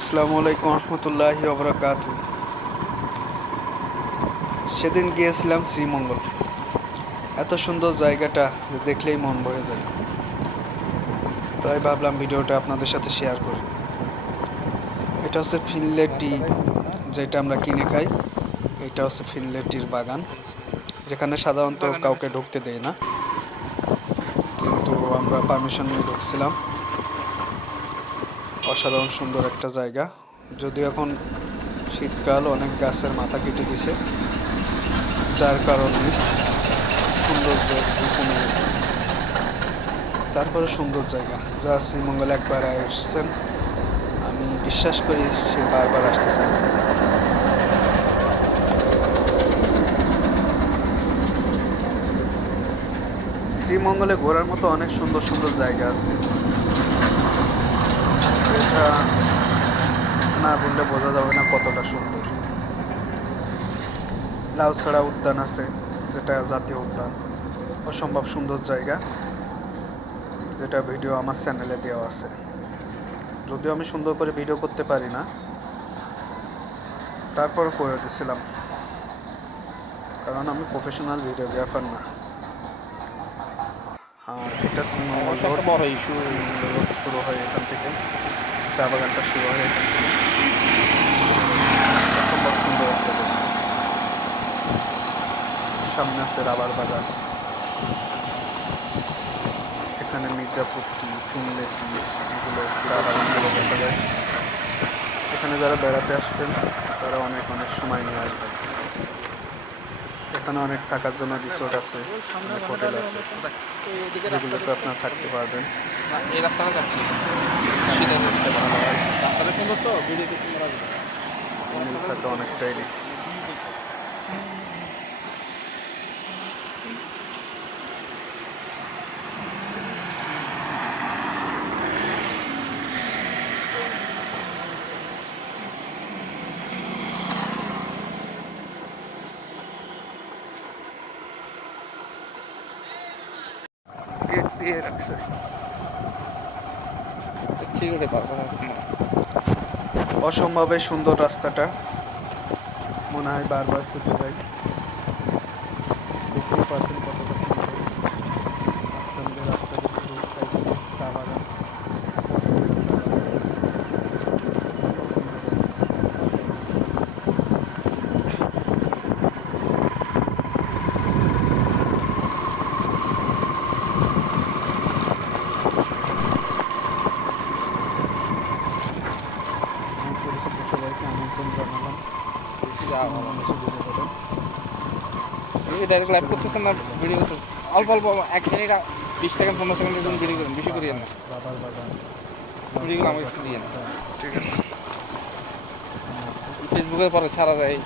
আসসালামু আলাইকুম রহমতুল্লাহি ওবরাকাত সেদিন গিয়েছিলাম শ্রীমঙ্গল। এত সুন্দর জায়গাটা দেখলেই মন ভরে যায়। তাই ভাবলাম ভিডিওটা আপনাদের সাথে শেয়ার করি। এটা হচ্ছে ফিনলেট টি যেটা আমরা কিনে খাই। এটা হচ্ছে ফিনলেট টির বাগান, যেখানে সাধারণত কাউকে ঢুকতে দেয় না। কিন্তু আমরা পারমিশন নিয়ে ঢুকছিলাম। অসাধারণ সুন্দর একটা জায়গা। যদিও এখন শীতকাল, অনেক গাছের মাথা কেটে দিছে, যার কারণে সৌন্দর্য একটু কমে গেছে। তারপরে সুন্দর জায়গা। যা শ্রীমঙ্গল একবার এসছেন। আমি বিশ্বাস করি সে বারবার আসতে চাই শ্রীমঙ্গলে ঘোরার মতো অনেক সুন্দর সুন্দর জায়গা আছে। যেটা না বললে বোঝা যাবে না কতটা সুন্দর। লাউছড়া উদ্যান আছে যেটা জাতীয় উদ্যান। অসম্ভব সুন্দর জায়গা যেটা ভিডিও আমার চ্যানেলে দেওয়া আছে। যদিও আমি সুন্দর করে ভিডিও করতে পারি না তারপর করে দিছিলাম। কারণ আমি প্রফেশনাল ভিডিওগ্রাফার না। আর এটা ইস্যু শুরু হয় এখান থেকে। চা বাগানটা শুরু হয় এখান থেকে সুন্দর একটা সামনে আছে রাবার বাগান এখানে মির্জাপুর টি ফিনলে টি এগুলো চা বাগানগুলো দেখা যায় এখানে যারা বেড়াতে আসবেন তারা অনেক অনেক সময় নিয়ে আসবেন এখানে অনেক থাকার জন্য রিসোর্ট আছে অনেক হোটেল আছে যেগুলোতে আপনারা থাকতে পারবেন। এই রাস্তাটা যাচ্ছি। শীতের রাস্তা ভালো। রাস্তাটা সুন্দর তো ভিডিওতে থাকা অনেকটাই রিক্স অসম্ভবে সুন্দর রাস্তাটা। মনে হয় বারবার ছুটে যাই। দেখতে পাচ্ছেন কতটা সুন্দর মাঝখান দিয়ে রাস্তাটা শুরু, সাইডে চা বাগান। আমার পরিচিত সবাইকে আমন্ত্রণ জানালাম এসে ঘুরে বেড়ান। তুমি ডাইরেক্ট লাইভ করতেছেন না ভিডিও করতে অল্প অল্প এক মিনিট বিশ সেকেন্ড পনেরো সেকেন্ডের জন্য ভিডিও করেন বেশি করিয়েন না ভিডিওগুলো আমাকে একটু দিয়ে ঠিক আছে। ফেসবুকের পরে ছাড়া যায়